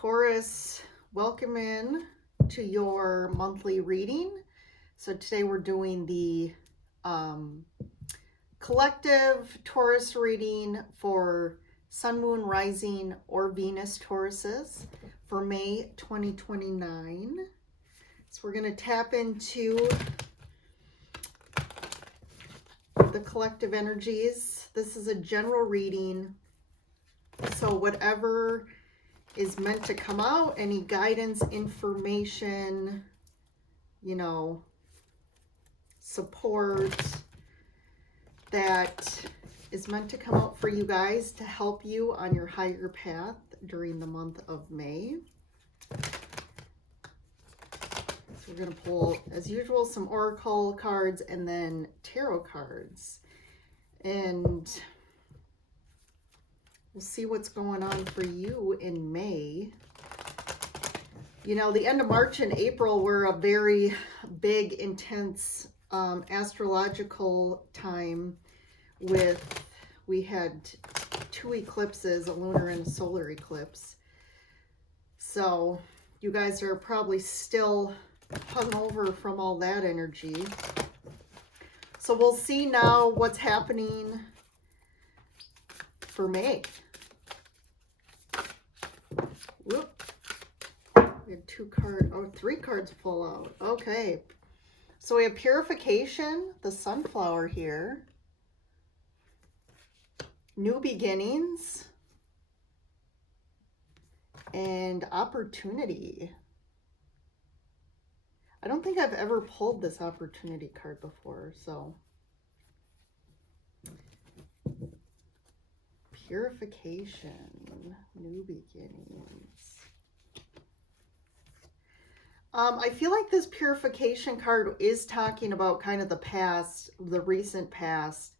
Taurus, welcome in to your monthly reading. So today we're doing the collective Taurus reading for Sun, Moon, Rising, or Venus Tauruses for May 2029. So we're going to tap into the collective energies. This is a general reading, so whatever is meant to come out, any guidance, information, support that is meant to come out for you guys to help you on your higher path during the month of May. So we're going to pull, as usual, some oracle cards and then tarot cards. And we'll see what's going on for you in May. The end of March and April were a very big, intense astrological time we had two eclipses, a lunar and a solar eclipse. So you guys are probably still hungover from all that energy. So we'll see now what's happening for May. Whoop. We had three cards pull out. Okay. So we have purification, the sunflower here. New beginnings. And opportunity. I don't think I've ever pulled this opportunity card before, so. Purification, new beginnings. I feel like this purification card is talking about kind of the past, the recent past.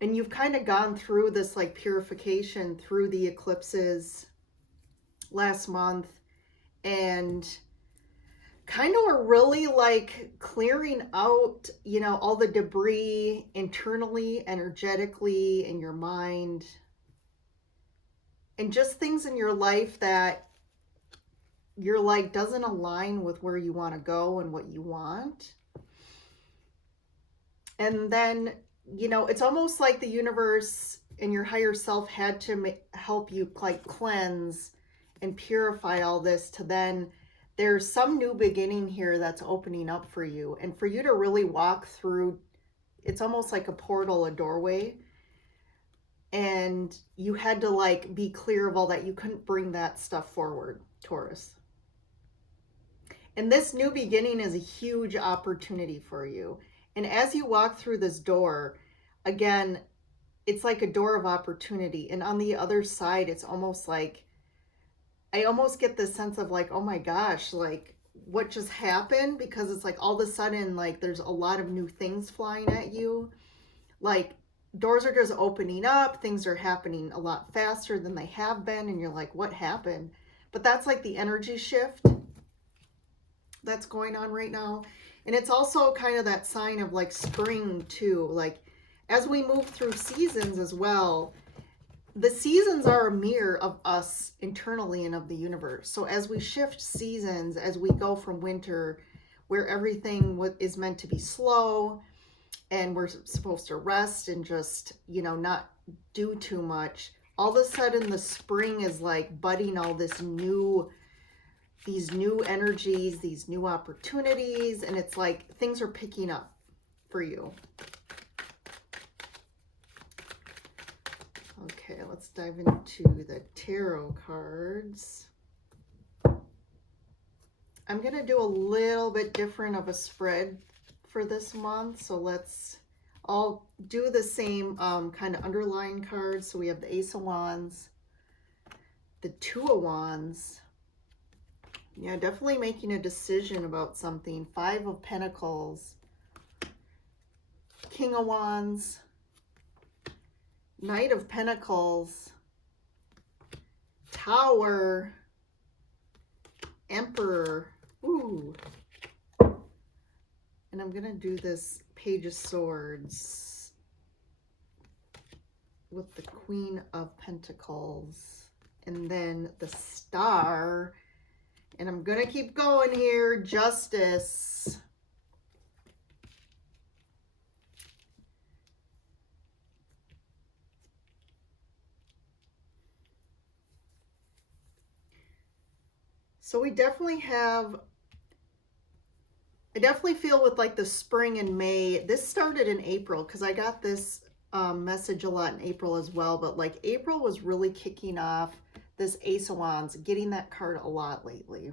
And you've kind of gone through this like purification through the eclipses last month. And kind of are really like clearing out, all the debris internally, energetically, in your mind. And just things in your life that you're like doesn't align with where you want to go and what you want. And then, it's almost like the universe and your higher self had to help you like cleanse and purify all this to then there's some new beginning here that's opening up for you. And for you to really walk through, it's almost like a portal, a doorway. And you had to like be clear of all that. You couldn't bring that stuff forward, Taurus. And this new beginning is a huge opportunity for you. And as you walk through this door, again, it's like a door of opportunity. And on the other side, it's almost like, I almost get this sense of like, oh my gosh, like what just happened? Because it's like all of a sudden, like there's a lot of new things flying at you. Like doors are just opening up. Things are happening a lot faster than they have been. And you're like, what happened? But that's like the energy shift that's going on right now. And it's also kind of that sign of like spring too. Like as we move through seasons as well, the seasons are a mirror of us internally and of the universe. So as we shift seasons, as we go from winter, where everything is meant to be slow and we're supposed to rest and just, not do too much, all of a sudden the spring is like budding all these new energies, these new opportunities, and it's like things are picking up for you. Okay, let's dive into the tarot cards. I'm going to do a little bit different of a spread for this month. So I'll do the same kind of underlying cards. So we have the Ace of Wands, the Two of Wands. Yeah, definitely making a decision about something. Five of Pentacles, King of Wands, Knight of Pentacles, Tower, Emperor. Ooh. And I'm going to do this Page of Swords with the Queen of Pentacles and then the Star. And I'm going to keep going here. Justice. So we definitely have, I definitely feel with like the spring and May, this started in April because I got this message a lot in April as well. But like April was really kicking off this Ace of Wands, getting that card a lot lately.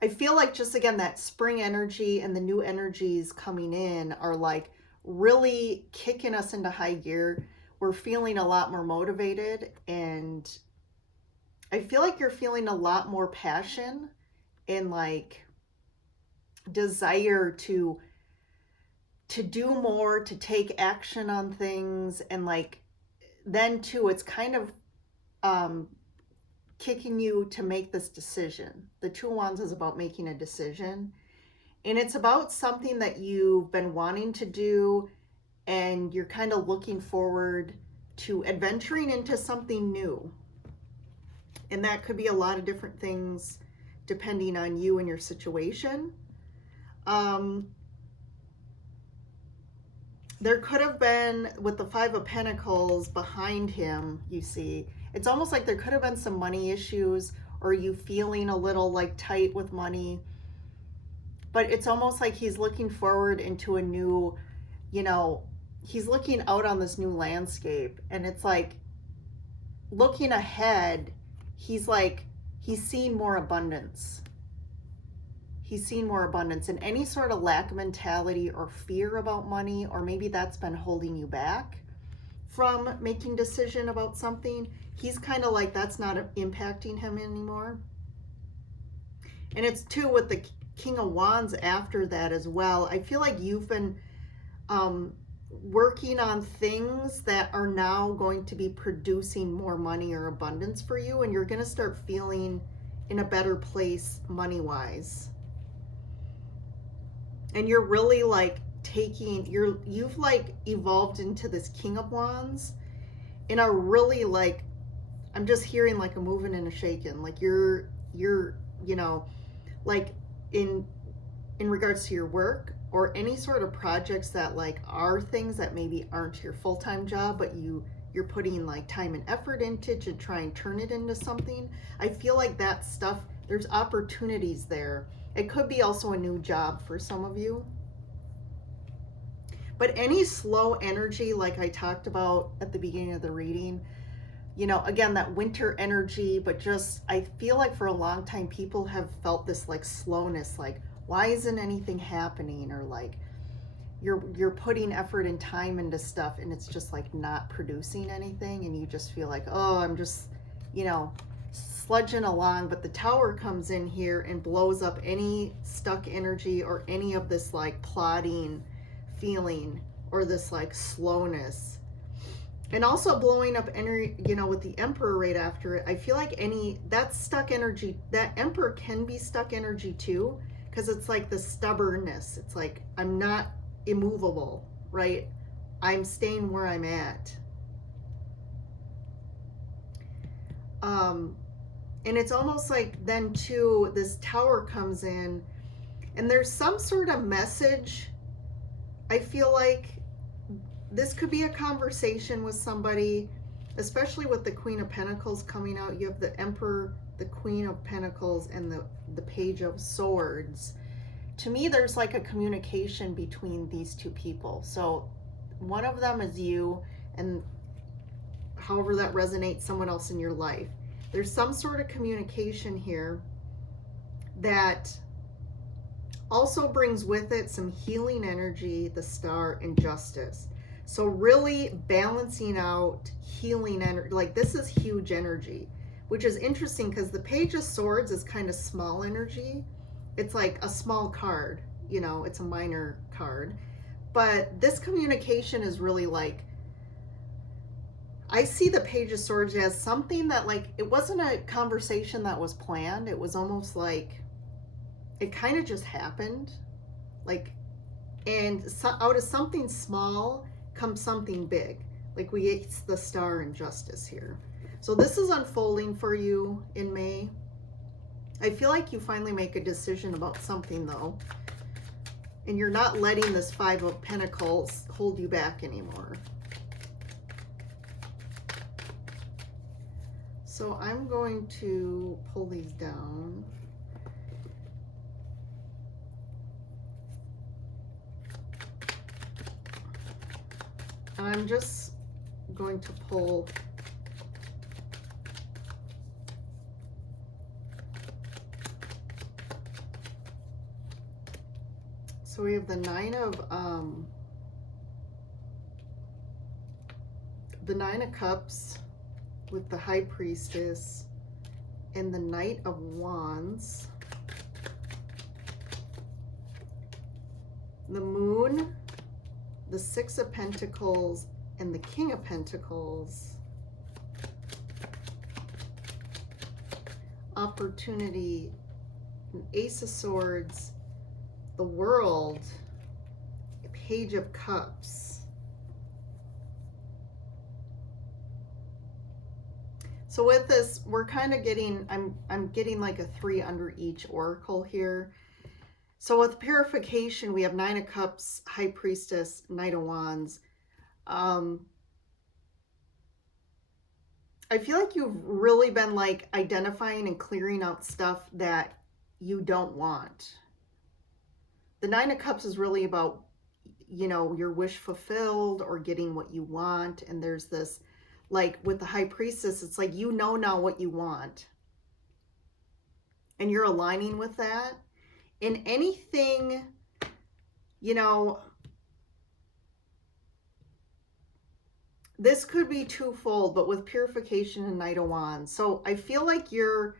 I feel like just again, that spring energy and the new energies coming in are like really kicking us into high gear. We're feeling a lot more motivated, and I feel like you're feeling a lot more passion and like desire to do more, to take action on things. And like then too, it's kind of kicking you to make this decision. The Two of Wands is about making a decision, and it's about something that you've been wanting to do, and you're kind of looking forward to adventuring into something new. And that could be a lot of different things depending on you and your situation. There could have been, with the Five of Pentacles behind him, you see, it's almost like there could have been some money issues, or you feeling a little like tight with money. But it's almost like he's looking forward into a new, you know, he's looking out on this new landscape, and it's like looking ahead, he's seeing more abundance. He's seen more abundance, and any sort of lack mentality or fear about money, or maybe that's been holding you back from making decision about something. He's kind of like, that's not impacting him anymore. And it's too with the King of Wands after that as well. I feel like you've been working on things that are now going to be producing more money or abundance for you, and you're going to start feeling in a better place money-wise. And you're really like you've like evolved into this King of Wands, and are really like, I'm just hearing like a moving and a shaking. Like you're, you know, like in regards to your work or any sort of projects that like are things that maybe aren't your full-time job, but you're putting like time and effort into to try and turn it into something. I feel like that stuff, there's opportunities there. It could be also a new job for some of you. But any slow energy, like I talked about at the beginning of the reading, you know, again, that winter energy, but just, I feel like for a long time, people have felt this like slowness, like, why isn't anything happening? Or like, you're putting effort and time into stuff, and it's just like not producing anything. And you just feel like, oh, I'm just, you know, sludging along. But the Tower comes in here and blows up any stuck energy or any of this like plodding feeling or this like slowness. And also blowing up energy, you know, with the Emperor right after it. I feel like that stuck energy, that Emperor can be stuck energy too, because it's like the stubbornness. It's like, I'm not immovable, right? I'm staying where I'm at. And it's almost like then too, this Tower comes in, and there's some sort of message. I feel like this could be a conversation with somebody, especially with the Queen of Pentacles coming out. You have the Emperor, the Queen of Pentacles, and the Page of Swords. To me, there's like a communication between these two people. So one of them is you, and however that resonates, someone else in your life. There's some sort of communication here that also brings with it some healing energy, the Star, and Justice. So really balancing out healing energy, like this is huge energy, which is interesting because the Page of Swords is kind of small energy. It's like a small card, you know, it's a minor card. But this communication is really like, I see the Page of Swords as something that like, it wasn't a conversation that was planned. It was almost like, it kind of just happened. Like, and so, out of something small comes something big. Like we get the Star and Justice here. So this is unfolding for you in May. I feel like you finally make a decision about something though. And you're not letting this Five of Pentacles hold you back anymore. So I'm going to pull these down. And I'm just going to pull so we have the Nine of Cups with the High Priestess and the Knight of Wands. The Moon, the Six of Pentacles, and the King of Pentacles. Opportunity, an Ace of Swords, the World, a Page of Cups. So with this, we're kind of getting, I'm getting like a 3 under each oracle here. So with purification, we have Nine of Cups, High Priestess, Knight of Wands. I feel like you've really been like identifying and clearing out stuff that you don't want. The Nine of Cups is really about, you know, your wish fulfilled or getting what you want. And there's this, like with the High Priestess, it's like, you know now what you want. And you're aligning with that. In anything, you know, this could be twofold, but with purification and Knight of Wands. So I feel like you're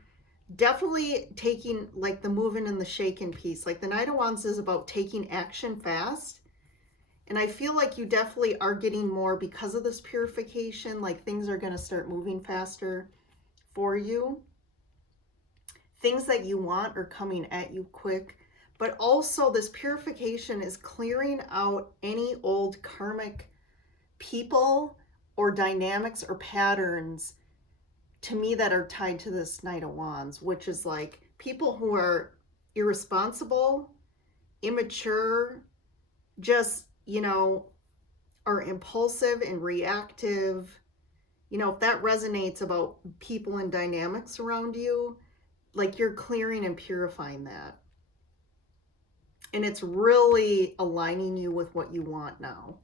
definitely taking like the moving and the shaking piece. Like the Knight of Wands is about taking action fast. And I feel like you definitely are getting more because of this purification. Like things are going to start moving faster for you. Things that you want are coming at you quick. But also this purification is clearing out any old karmic people or dynamics or patterns to me that are tied to this Knight of Wands, which is like people who are irresponsible, immature, just, you know, are impulsive and reactive. You know, if that resonates about people and dynamics around you, like you're clearing and purifying that. And it's really aligning you with what you want now.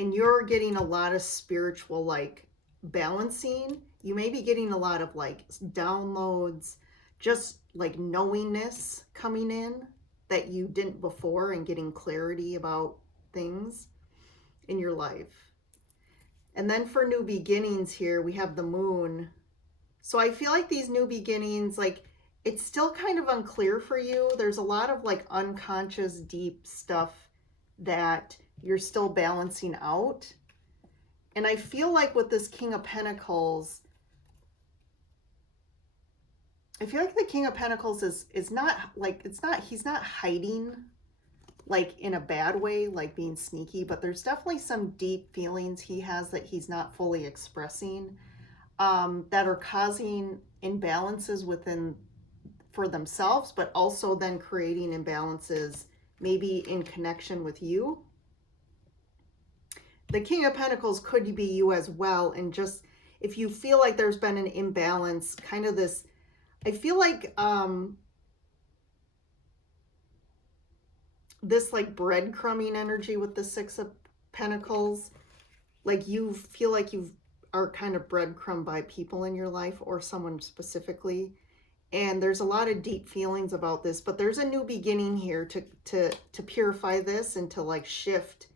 And you're getting a lot of spiritual like balancing. You may be getting a lot of like downloads, just like knowingness coming in that you didn't before, and getting clarity about things in your life. And then for new beginnings here, we have the Moon. So I feel like these new beginnings, like it's still kind of unclear for you. There's a lot of like unconscious deep stuff that you're still balancing out. And I feel like with this King of Pentacles, I feel like the King of Pentacles is not like, it's not, he's not hiding like in a bad way, like being sneaky, but there's definitely some deep feelings he has that he's not fully expressing, that are causing imbalances within for themselves, but also then creating imbalances maybe in connection with you. The King of Pentacles could be you as well. And just if you feel like there's been an imbalance, kind of this, I feel like this like breadcrumbing energy with the Six of Pentacles, like you feel like you are kind of breadcrumbed by people in your life or someone specifically. And there's a lot of deep feelings about this, but there's a new beginning here to purify this and to like shift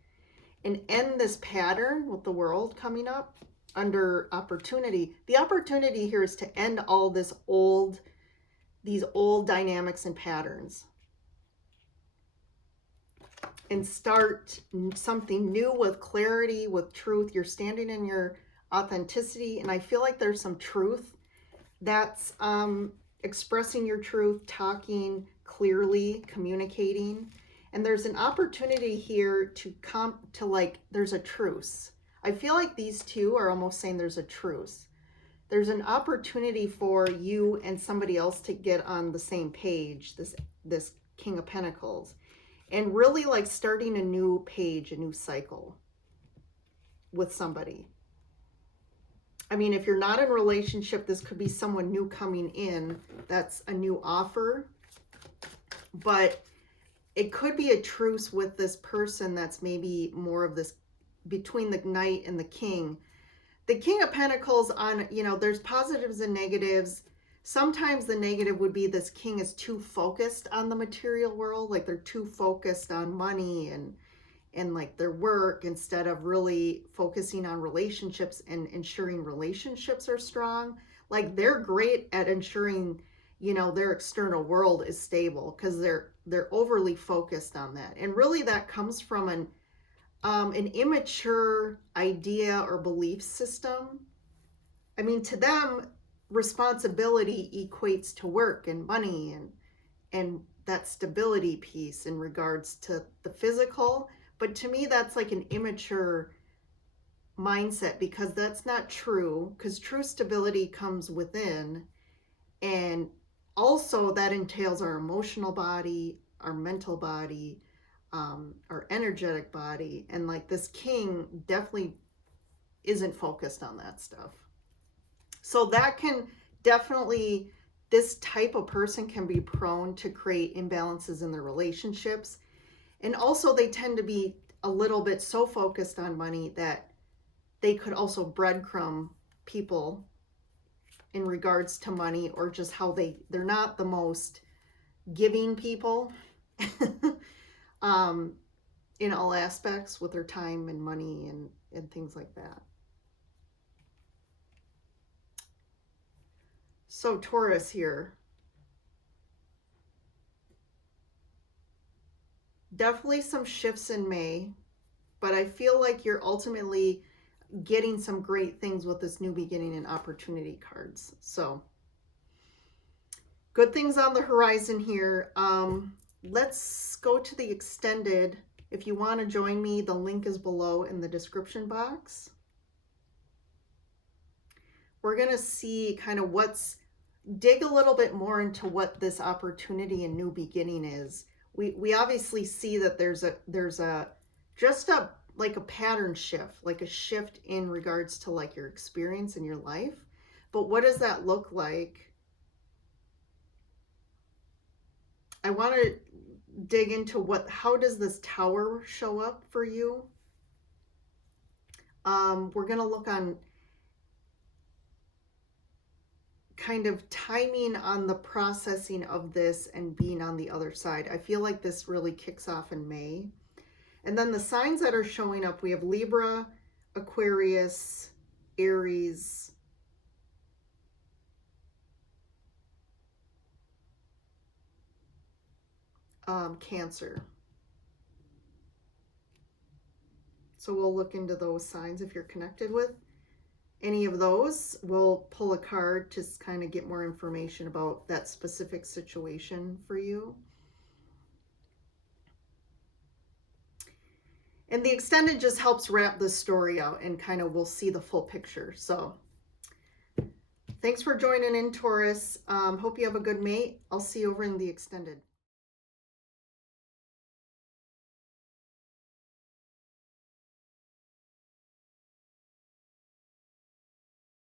and end this pattern with the World coming up under opportunity. The opportunity here is to end all these old dynamics and patterns and start something new with clarity, with truth. You're standing in your authenticity, and I feel like there's some truth that's expressing your truth, talking clearly, communicating. And there's an opportunity here to come to like, there's a truce. I feel like these two are almost saying there's a truce. There's an opportunity for you and somebody else to get on the same page, this King of Pentacles, and really like starting a new page, a new cycle with somebody. I mean, if you're not in a relationship, this could be someone new coming in. That's a new offer. But it could be a truce with this person that's maybe more of this between the Knight and the King. The King of Pentacles on, you know, there's positives and negatives. Sometimes the negative would be this King is too focused on the material world. Like they're too focused on money and like their work instead of really focusing on relationships and ensuring relationships are strong. Like they're great at ensuring, you know, their external world is stable because they're overly focused on that. And really that comes from an immature idea or belief system. I mean, to them, responsibility equates to work and money and that stability piece in regards to the physical. But to me, that's like an immature mindset because that's not true, because true stability comes within. And also that entails our emotional body, our mental body, our energetic body. And like this King definitely isn't focused on that stuff. So that can definitely, this type of person can be prone to create imbalances in their relationships. And also they tend to be a little bit so focused on money that they could also breadcrumb people in regards to money, or just how they're not the most giving people in all aspects with their time and money and things like that. So Taurus here. Definitely some shifts in May, but I feel like you're ultimately getting some great things with this new beginning and opportunity cards. So good things on the horizon here. Let's go to the extended. If you want to join me, the link is below in the description box. We're going to see kind of dig a little bit more into what this opportunity and new beginning is. We obviously see that there's like a pattern shift, like a shift in regards to like your experience in your life. But what does that look like? I want to dig into how does this Tower show up for you? We're going to look on kind of timing on the processing of this and being on the other side. I feel like this really kicks off in May. And then the signs that are showing up, we have Libra, Aquarius, Aries, Cancer. So we'll look into those signs. If you're connected with any of those, we'll pull a card to kind of get more information about that specific situation for you. And the extended just helps wrap this story out and kind of we'll see the full picture. So thanks for joining in, Taurus. Hope you have a good May. I'll see you over in the extended.